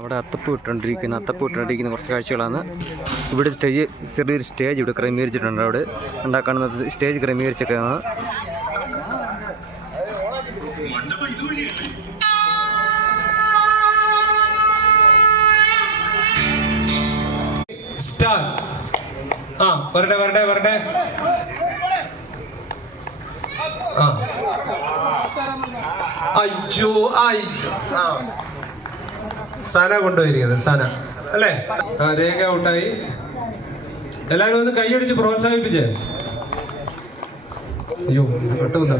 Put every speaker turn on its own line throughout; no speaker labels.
അവിടെ അത്തപ്പ് ഇട്ടുകൊണ്ടിരിക്കുന്ന. അത്തപ്പ് ഇട്ടുകൊണ്ടിരിക്കുന്ന കുറച്ച് കാഴ്ചകളാണ്. ഇവിടെ സ്റ്റേജ് ചെറിയൊരു സ്റ്റേജ് ഇവിടെ ക്രമീകരിച്ചിട്ടുണ്ട് അവിടെ. ഉണ്ടാക്കുന്നത് സ്റ്റേജ് ക്രമീകരിച്ചൊക്കെയാണ്
ആ ആ. അയ്യോ അയ്യോ. ആ. സന കൊണ്ടുപോയിരിക്കുന്നത് സന. അല്ലേ? ആ രേഖ ഔട്ടായി. എല്ലാരും ഒന്ന് കൈയടിച്ച് പ്രോത്സാഹിപ്പിച്ചേ. അയ്യോ പെട്ടെന്ന്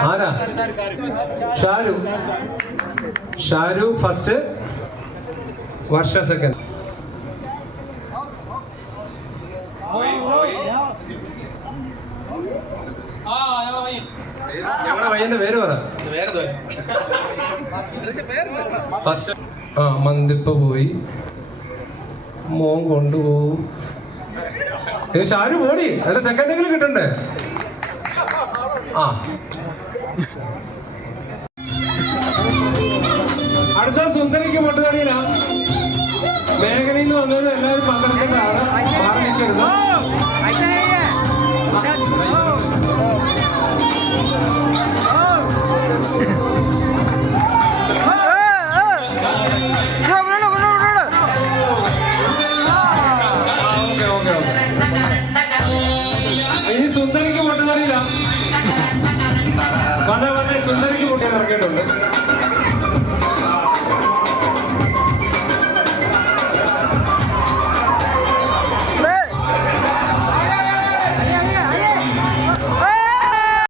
ആരാ? ഷാരു. ഷാരു ഫസ്റ്റ് വർഷ സെക്കൻഡ് ഞങ്ങളുടെ മന്ദിപ്പ പോയി. മോൻ കൊണ്ടുപോകും. ഷാരു പോടി. അല്ല സെക്കൻഡെങ്കിലും കിട്ടണ്ടേ? ആ. അടുത്ത സുന്ദരിക്ക് പൊട്ടുതടിയിലാ മേഖലയിൽ നിന്ന് വന്നത് എല്ലാവരും പങ്കെടുക്കേണ്ടതാണ്. മാറി 준다는 게